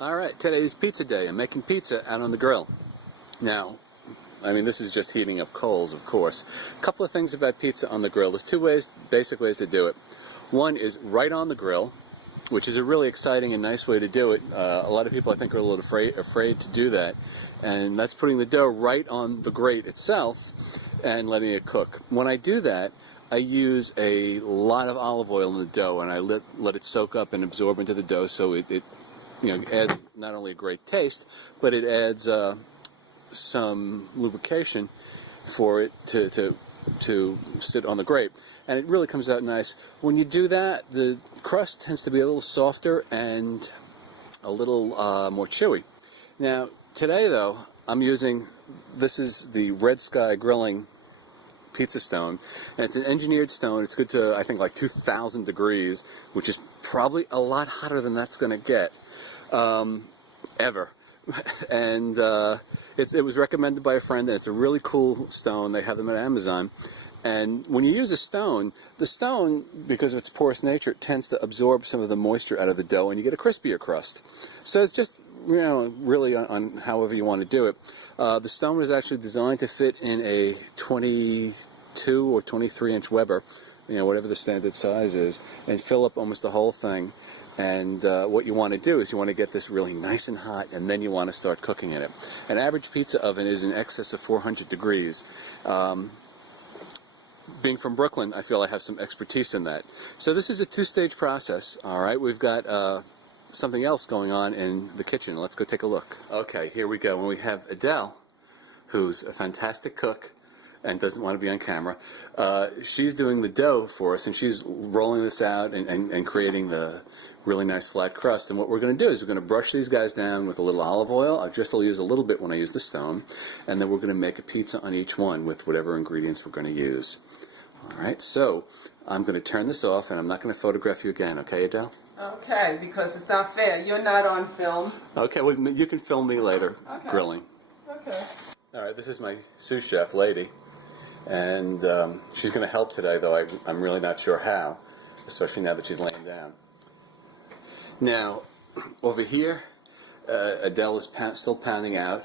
Alright, today's pizza day. I'm making pizza out on the grill. Now, this is just heating up coals, of course. A couple of things about pizza on the grill. There's two basic ways to do it. One is right on the grill, which is a really exciting and nice way to do it. A lot of people, I think, are a little afraid to do that. And that's putting the dough right on the grate itself and letting it cook. When I do that, I use a lot of olive oil in the dough, and I let it soak up and absorb into the dough, so it adds not only a great taste, but it adds some lubrication for it to sit on the grate. And it really comes out nice. When you do that, the crust tends to be a little softer and a little more chewy. Now, today though, this is the Red Sky Grilling pizza stone, and it's an engineered stone. It's good to, I think, like 2,000 degrees, which is probably a lot hotter than that's going to get. Ever. And it was recommended by a friend, and it's a really cool stone. They have them at Amazon. And when you use a stone, the stone, because of its porous nature, it tends to absorb some of the moisture out of the dough, and you get a crispier crust. So it's just, really on however you want to do it. The stone was actually designed to fit in a 22 or 23-inch Weber, whatever the standard size is, and fill up almost the whole thing. And what you want to do is you want to get this really nice and hot, and then you want to start cooking in it. An average pizza oven is in excess of 400 degrees. Being from Brooklyn, I feel I have some expertise in that. So this is a two-stage process, all right? We've got something else going on in the kitchen. Let's go take a look. Okay, here we go. And we have Adele, who's a fantastic cook and doesn't want to be on camera. She's doing the dough for us, and she's rolling this out and creating the really nice flat crust. And what we're going to do is we're going to brush these guys down with a little olive oil. I'll use a little bit when I use the stone. And then we're going to make a pizza on each one with whatever ingredients we're going to use. All right, so I'm going to turn this off, and I'm not going to photograph you again, okay, Adele? Okay, because it's not fair. You're not on film. Okay, well, you can film me later, grilling. Okay. All right, this is my sous chef lady, and she's going to help today, though I'm really not sure how, especially now that she's laying down. Now, over here, Adele is still pounding out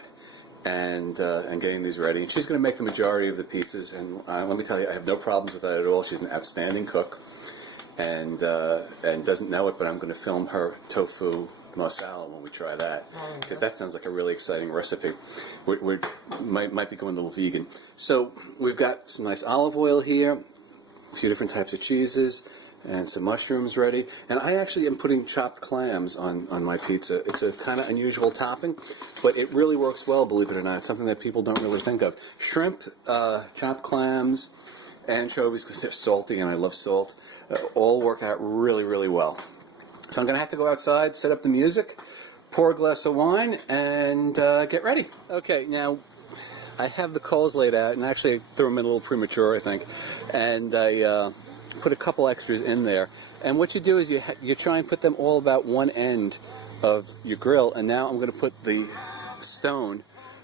and getting these ready. And she's going to make the majority of the pizzas, and let me tell you, I have no problems with that at all. She's an outstanding cook, and doesn't know it, but I'm going to film her tofu masala when we try that, because that sounds like a really exciting recipe. We might be going a little vegan. So we've got some nice olive oil here, a few different types of cheeses, and some mushrooms ready. And I actually am putting chopped clams on my pizza. It's a kind of unusual topping, but it really works well, believe it or not. It's something that people don't really think of. Shrimp, chopped clams, anchovies, because they're salty and I love salt, all work out really, really well. So I'm going to have to go outside, set up the music, pour a glass of wine, and get ready. Okay, now I have the coals laid out, and actually I threw them in a little premature, I think, and I put a couple extras in there. And what you do is you try and put them all about one end of your grill, and now I'm going to put the stone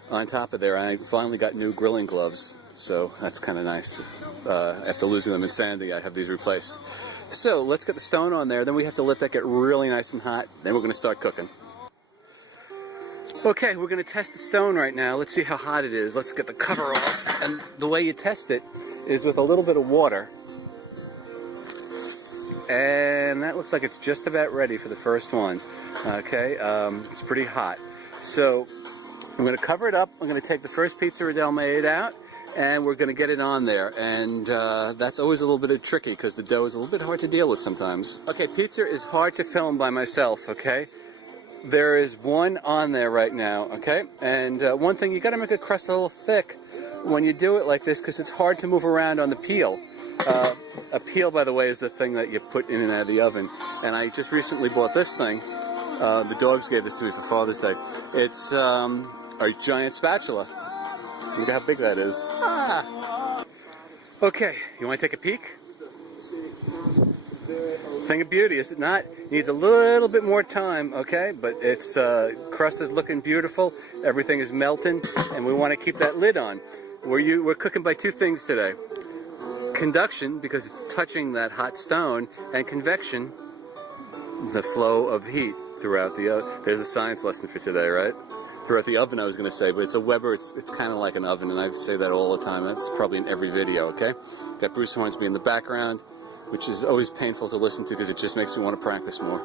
on top of there. I finally got new grilling gloves, so that's kind of nice. After losing them in Sandy, I have these replaced. So let's get the stone on there, then we have to let that get really nice and hot, then we're going to start cooking. Okay, we're going to test the stone right now. Let's see how hot it is. Let's get the cover off, and the way you test it is with a little bit of water. And that looks like it's just about ready for the first one. Okay, it's pretty hot. So I'm going to cover it up. I'm going to take the first pizza Adele made out, and we're going to get it on there. And that's always a little bit tricky because the dough is a little bit hard to deal with sometimes. Okay, pizza is hard to film by myself, okay? There is one on there right now, okay? And one thing, you got to make a crust a little thick when you do it like this because it's hard to move around on the peel. A peel, by the way, is the thing that you put in and out of the oven. And I just recently bought this thing. The dogs gave this to me for Father's Day. It's a giant spatula. Look how big that is. Ah. Okay, you want to take a peek? Thing of beauty, is it not? Needs a little bit more time, okay? But its crust is looking beautiful. Everything is melting, and we want to keep that lid on. We're cooking by two things today. Conduction, because it's touching that hot stone, and convection, the flow of heat. throughout the there's a science lesson for today, right? Throughout the oven, I was going to say, but it's a Weber. It's kind of like an oven, and I say that all the time. That's probably in every video, okay? Got Bruce Hornsby in the background, which is always painful to listen to because it just makes me want to practice more.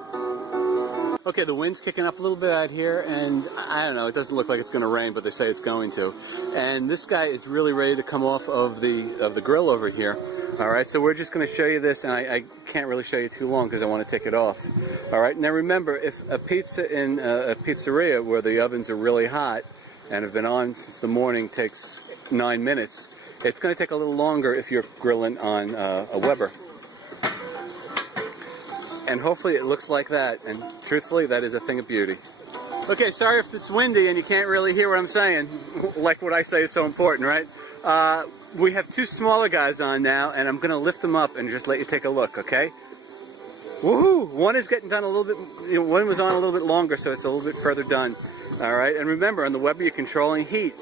Okay, the wind's kicking up a little bit out here, and I don't know, it doesn't look like it's going to rain, but they say it's going to. And this guy is really ready to come off of the grill over here. All right, so we're just going to show you this, and I can't really show you too long because I want to take it off. All right, now remember, if a pizza in a pizzeria where the ovens are really hot and have been on since the morning takes 9 minutes, it's going to take a little longer if you're grilling on a Weber. And hopefully it looks like that, and truthfully, that is a thing of beauty. Okay, sorry if it's windy and you can't really hear what I'm saying, like what I say is so important, right? We have two smaller guys on now, and I'm going to lift them up and just let you take a look, okay? Woohoo! One is getting done a little bit, one was on a little bit longer, so it's a little bit further done. All right, and remember, on the Weber, you're controlling heat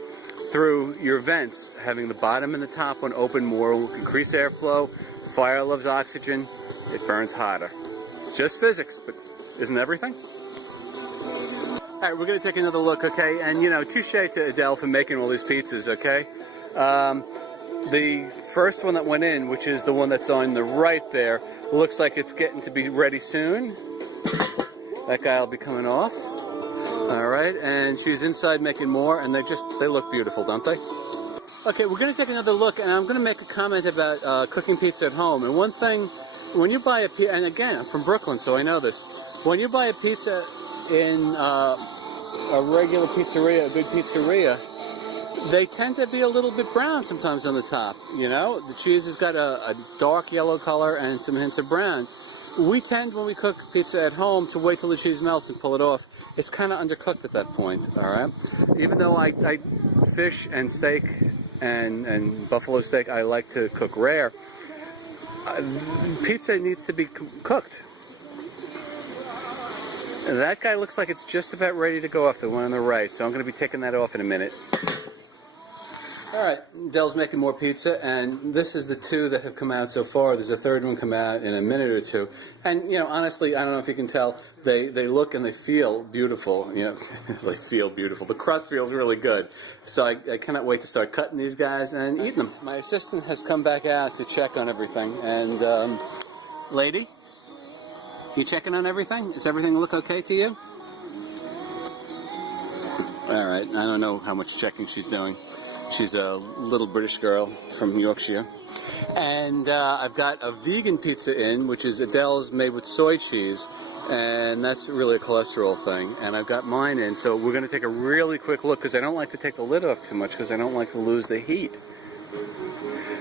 through your vents, having the bottom and the top one open more will increase airflow. Fire loves oxygen. It burns hotter. It's just physics, but isn't everything? All right, we're going to take another look, okay? And, touche to Adele for making all these pizzas, okay? The first one that went in, which is the one that's on the right there, looks like it's getting to be ready soon. That guy will be coming off. All right, and she's inside making more, and they look beautiful, don't they? Okay, we're going to take another look, and I'm going to make a comment about cooking pizza at home. And one thing, when you buy a pizza, and again, I'm from Brooklyn, so I know this. When you buy a pizza in a regular pizzeria, a good pizzeria, they tend to be a little bit brown sometimes on the top, The cheese has got a dark yellow color and some hints of brown. We tend, when we cook pizza at home, to wait till the cheese melts and pull it off. It's kind of undercooked at that point, all right? Even though I fish and steak and buffalo steak, I like to cook rare, pizza needs to be cooked. And that guy looks like it's just about ready to go off, the one on the right, so I'm going to be taking that off in a minute. All right, Dell's making more pizza, and this is the two that have come out so far. There's a third one come out in a minute or two. And, honestly, I don't know if you can tell, they look and they feel beautiful. They feel beautiful. The crust feels really good. So I cannot wait to start cutting these guys and eating them. My assistant has come back out to check on everything. And, lady, you checking on everything? Does everything look okay to you? All right, I don't know how much checking she's doing. She's a little British girl from Yorkshire. And I've got a vegan pizza in, which is Adele's made with soy cheese. And that's really a cholesterol thing. And I've got mine in, so we're going to take a really quick look, because I don't like to take the lid off too much, because I don't like to lose the heat.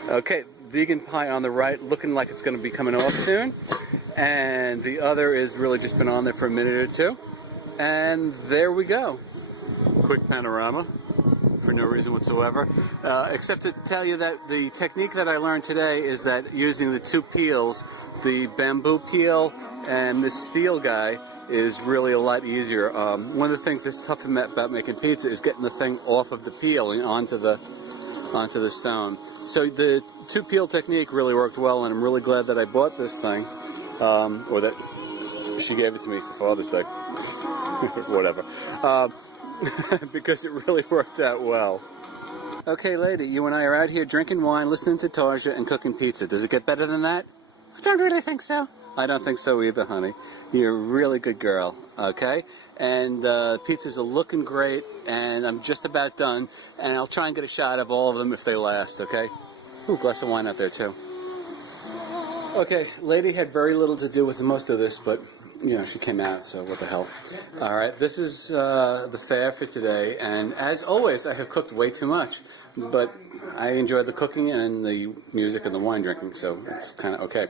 Okay, vegan pie on the right, looking like it's going to be coming off soon. And the other is really just been on there for a minute or two. And there we go. Quick panorama. For no reason whatsoever, except to tell you that the technique that I learned today is that using the two peels, the bamboo peel and this steel guy, is really a lot easier. One of the things that's tough about making pizza is getting the thing off of the peel and onto the stone. So the two peel technique really worked well, and I'm really glad that I bought this thing, or that she gave it to me for Father's Day, whatever. Because it really worked out well. Okay, lady, you and I are out here drinking wine, listening to Tarja, and cooking pizza. Does it get better than that? I don't really think so. I don't think so either, honey. You're a really good girl, okay? And pizzas are looking great, and I'm just about done, and I'll try and get a shot of all of them if they last, okay? Ooh, glass of wine out there, too. Okay, lady had very little to do with most of this, but she came out, so what the hell. All right, this is the fare for today, and as always, I have cooked way too much, but I enjoyed the cooking and the music and the wine drinking, so it's kind of okay.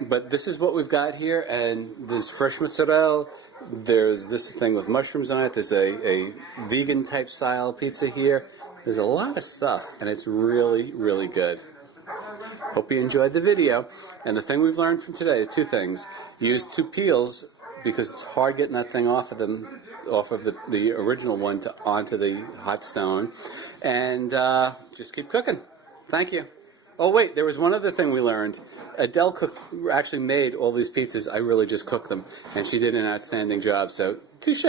But this is what we've got here, and there's fresh mozzarella, there's this thing with mushrooms on it, there's a vegan-type style pizza here. There's a lot of stuff, and it's really, really good. Hope you enjoyed the video. And the thing we've learned from today are two things. Use two peels, because it's hard getting that thing off of the original one onto the hot stone. And just keep cooking. Thank you. Oh wait, there was one other thing we learned. Adele actually made all these pizzas. I really just cooked them, and she did an outstanding job. So touche.